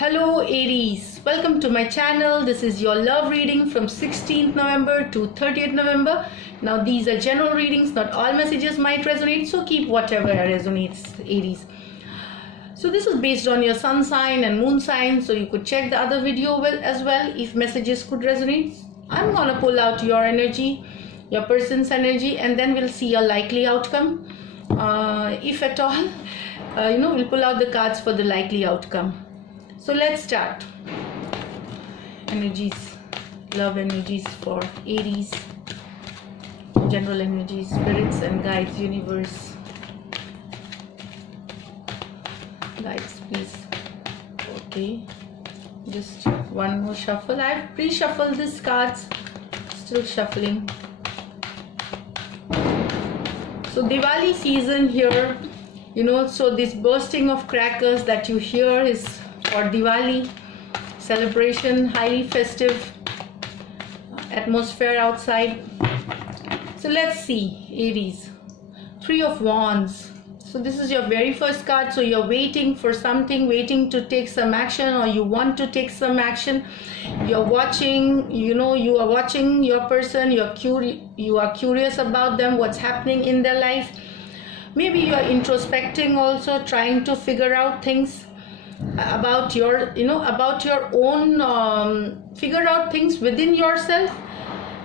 Hello Aries, welcome to my channel. This is your love reading from 16th November to 30th November. Now these are general readings, not all messages might resonate, so keep whatever resonates, Aries. So this is based on your sun sign and moon sign, so you could check the other video as well if messages could resonate. I'm gonna pull out your energy, your person's energy, and then we'll see a likely outcome. If at all, we'll pull out the cards for the likely outcome. So let's start. Energies, love energies for Aries, general energies, spirits and guides, universe. Guides, please. Okay, just one more shuffle. I've pre-shuffled these cards, still shuffling. So Diwali season here, so this bursting of crackers that you hear is for Diwali celebration, highly festive atmosphere outside. So let's see, Aries, Three of Wands. So this is your very first card, so you're waiting for something, waiting to take some action, or you want to take some action. You're watching, you are watching your person, you are curious about them, what's happening in their life. Maybe you are introspecting also, trying to figure out things about your own, figure out things within yourself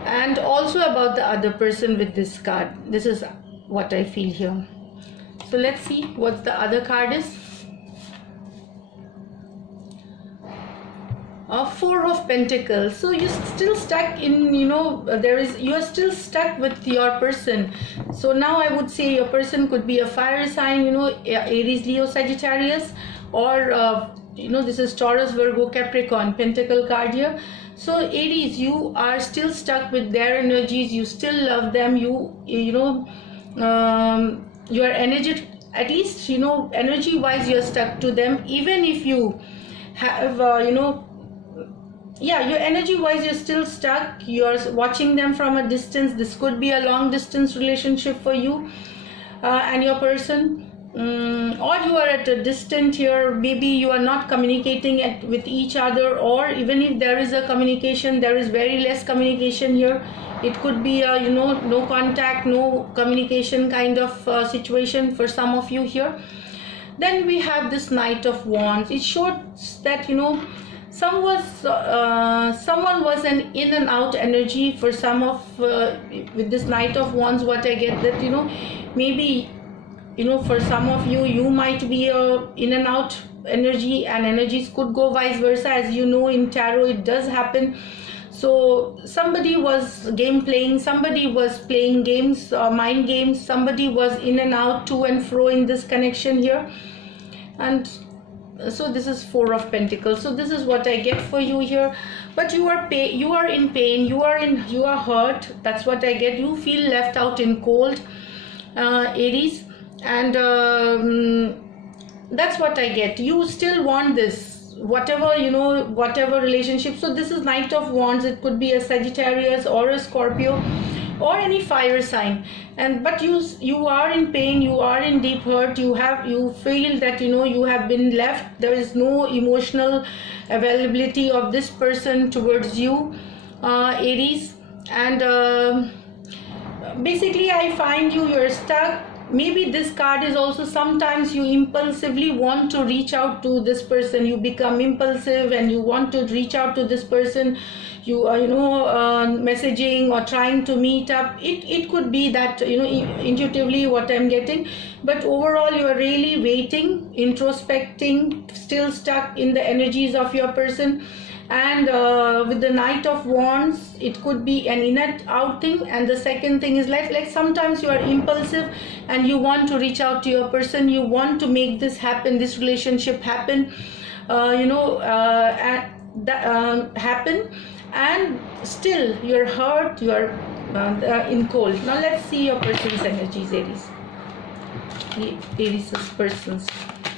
and also about the other person with this card. This is what I feel here. So let's see what the other card is. Four of Pentacles. So you're still stuck in, you're still stuck with your person. So now I would say your person could be a fire sign, Aries, Leo, Sagittarius, or this is Taurus, Virgo, Capricorn, Pentacle card here. So Aries, you are still stuck with their energies. You still love them. Your energy, at least energy wise, you're stuck to them. Even if you have your energy wise you're still stuck. You're watching them from a distance. This could be a long distance relationship for you and your person, or you are at a distance here. Maybe you are not communicating with each other, or even if there is a communication, there is very less communication here. It could be a no contact, no communication kind of situation for some of you here. Then we have this Knight of Wands. It shows that someone was an in and out energy for some of with this Knight of Wands. What I get that maybe for some of you, you might be a in and out energy, and energies could go vice versa. As you know, in tarot it does happen. So somebody was game playing, somebody was playing games, mind games, somebody was in and out, to and fro in this connection here. And so this is Four of Pentacles. So this is what I get for you here. But you are in pain, you are hurt. That's what I get. You feel left out in cold, Aries, and that's what I get. You still want this, whatever relationship. So this is Knight of Wands. It could be a Sagittarius or a Scorpio or any fire sign, but you are in pain, you are in deep hurt. You feel that you have been left. There is no emotional availability of this person towards you, Aries, and basically I find you're stuck. Maybe this card is also sometimes you impulsively want to reach out to this person. You become impulsive and you want to reach out to this person. You are messaging or trying to meet up. It could be that intuitively what I'm getting, but overall you are really waiting, introspecting, still stuck in the energies of your person. And with the Knight of Wands, it could be an in and out thing. And the second thing is like sometimes you are impulsive and you want to reach out to your person. You want to make this happen, this relationship happen, happen, and still you're hurt, you're in cold. Now let's see your person's energies, Aries. Aries' person's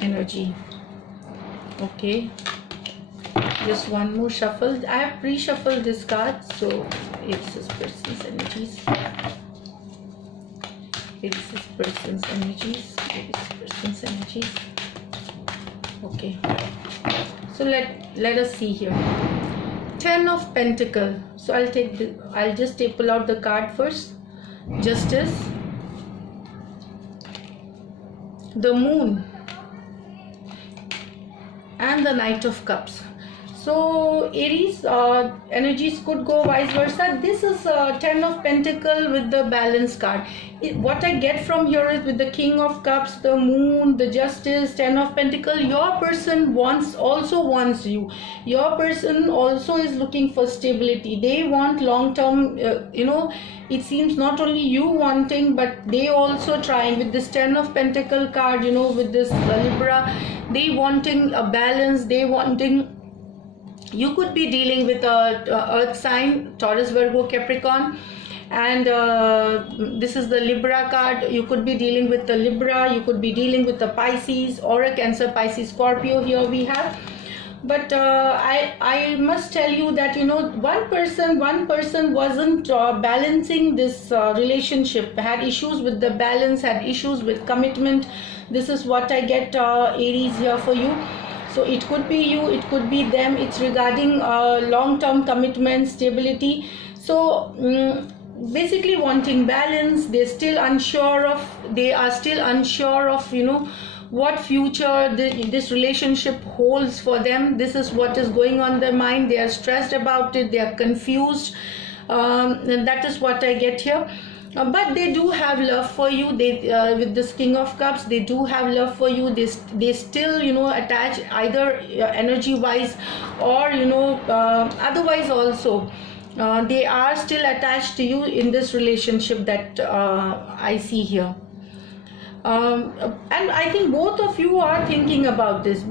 energy. Okay. Just one more shuffle. I have pre-shuffled this card, so it's this person's energies. It's this person's energies. It's this person's energies. Okay. So let us see here. 10 of Pentacle. So I'll just pull out the card first. Justice, the Moon, and the Knight of Cups. So Aries, energies could go vice versa. This is 10 of Pentacle with the Balance card. What I get from here is with the King of Cups, the Moon, the Justice, 10 of Pentacle, your person also wants you. Your person also is looking for stability. They want long-term, it seems not only you wanting, but they also trying with this 10 of Pentacle card, with this Libra, they wanting a balance, they wanting. You could be dealing with a earth sign, Taurus, Virgo, Capricorn, and this is the Libra card. You could be dealing with the Libra, you could be dealing with the Pisces or a Cancer, Pisces, Scorpio here we have. But I must tell you that one person wasn't balancing this relationship, had issues with the balance, had issues with commitment. This is what I get, Aries, here for you. So it could be you, it could be them. It's regarding long-term commitment, stability. So basically wanting balance. They are still unsure of what future this relationship holds for them. This is what is going on in their mind. They are stressed about it. They are confused. And that is what I get here. But they do have love for you. They with this King of Cups, they do have love for you. They still attach, either energy wise or otherwise also. They are still attached to you in this relationship that I see here. And I think both of you are thinking about this.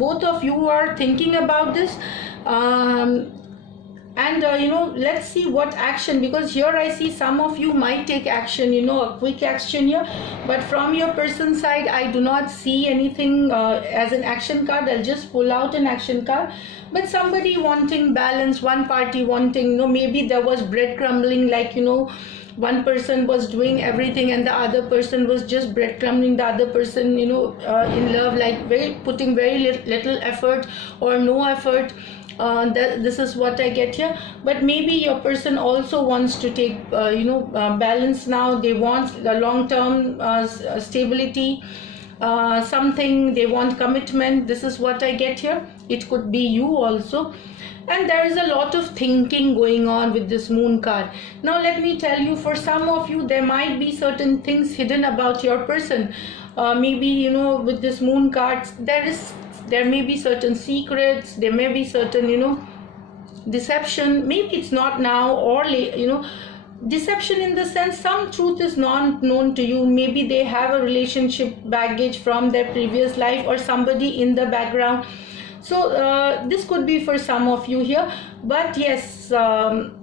And let's see what action, because here I see some of you might take action, a quick action here, but from your person's side I do not see anything as an action card. I'll just pull out an action card. But somebody wanting balance, one party wanting, maybe there was breadcrumbing, like one person was doing everything and the other person was just breadcrumbing the other person, in love, like putting very little effort or no effort. This is what I get here. But maybe your person also wants to take balance now. They want the long-term stability, something, they want commitment. This is what I get here. It could be you also. And there is a lot of thinking going on with this Moon card. Now let me tell you, for some of you there might be certain things hidden about your person. Maybe with this Moon card there may be certain secrets, there may be certain deception. Maybe it's not now or deception in the sense some truth is not known to you. Maybe they have a relationship baggage from their previous life or somebody in the background. So this could be for some of you here. But yes,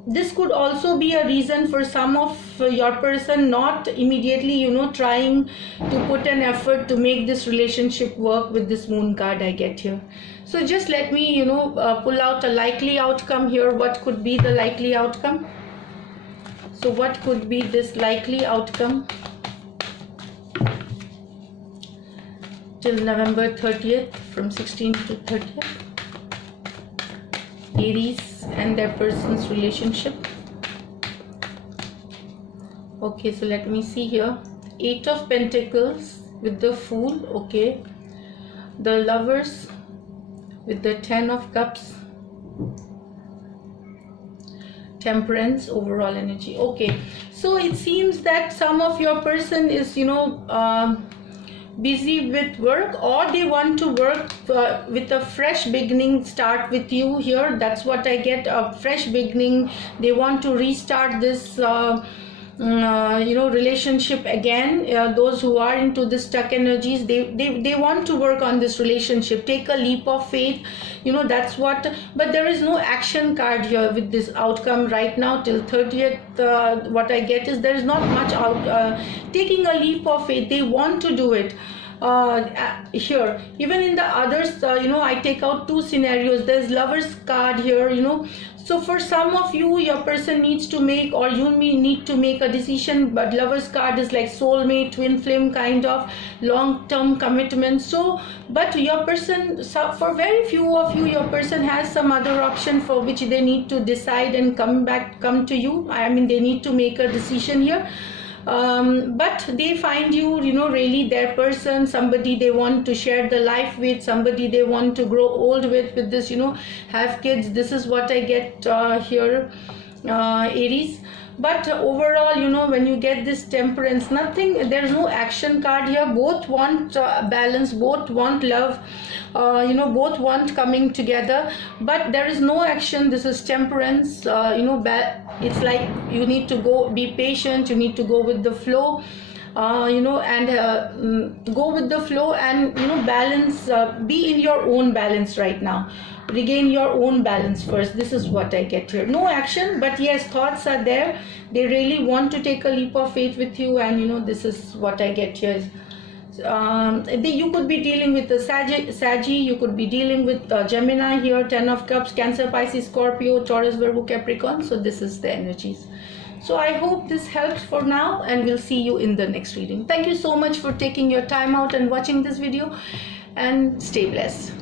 this could also be a reason for some of your person not immediately trying to put an effort to make this relationship work with this Moon card I get here. So just let me pull out a likely outcome here. What could be the likely outcome? So what could be this likely outcome till November 30th, from 16th to 30th? Aries and their person's relationship. Okay, so let me see here. 8 of Pentacles with the Fool. Okay, the Lovers with the 10 of Cups, Temperance, overall energy. Okay, so it seems that some of your person is busy with work, or they want to work with a fresh beginning, start with you here. That's what I get, a fresh beginning. They want to restart this relationship again. Those who are into the stuck energies, they want to work on this relationship, take a leap of faith, that's what. But there is no action card here with this outcome right now till 30th. What I get is there is not much out taking a leap of faith. They want to do it. here. Even in the others, I take out two scenarios. There's Lover's card here. So for some of you, your person needs to make, or you need to make a decision, but Lover's card is like soulmate, twin flame kind of long-term commitment. So, but your person, for very few of you, your person has some other option for which they need to decide and come to you. I mean, they need to make a decision here. But they find you, really their person, somebody they want to share the life with, somebody they want to grow old with this, have kids. This is what I get here, Aries. But overall, when you get this Temperance, nothing, there's no action card here. Both want balance, both want love, both want coming together, but there is no action. This is Temperance. It's like you need to be patient, you need to go with the flow, and go with the flow, and balance, be in your own balance right now. Regain your own balance first. This is what I get here. No action, but yes, thoughts are there. They really want to take a leap of faith with you, and this is what I get here. You could be dealing with the Saggy, you could be dealing with Gemini here, 10 of Cups, Cancer, Pisces, Scorpio, Taurus, Virgo, Capricorn. So this is the energies. So I hope this helps for now, and we'll see you in the next reading. Thank you so much for taking your time out and watching this video, and stay blessed.